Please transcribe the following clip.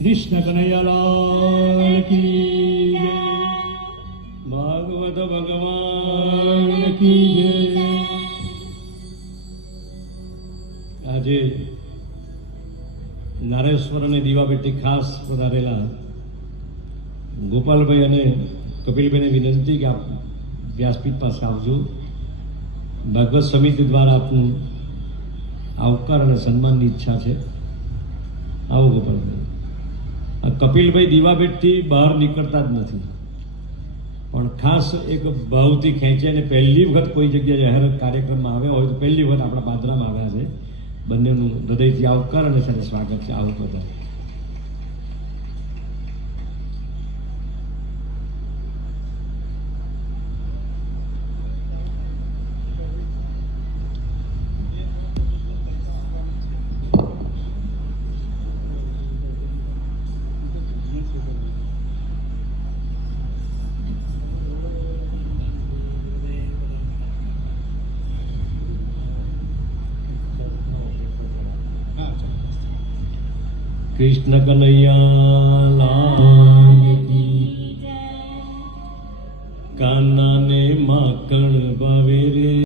કૃષ્ણ કનૈયાલાલ કી જય, ભાગવત ભગવાન કી જય. આજે નારેશ્વર અને દીવાપેટી ખાસ પધારેલા ગોપાલભાઈ અને કપિલભાઈને વિનંતી કે આપ વ્યાસપીઠ પાસે આવજો. ભાગવત સમિતિ દ્વારા આપનું આવકાર અને સન્માનની ઈચ્છા છે. આવો ગોપાલભાઈ. આ કપિલભાઈ દીવાપેઠથી બહાર નીકળતા જ નથી, પણ ખાસ એક ભાવથી ખેંચે અને પહેલી વખત કોઈ જગ્યાએ જાહેર કાર્યક્રમમાં આવ્યા હોય તો પહેલી વખત આપણા પાદરામાં આવ્યા છે. બંનેનું હૃદયથી આવકાર અને સાથે સ્વાગત છે. આવો બધા. કૃષ્ણ કનૈયા લાલ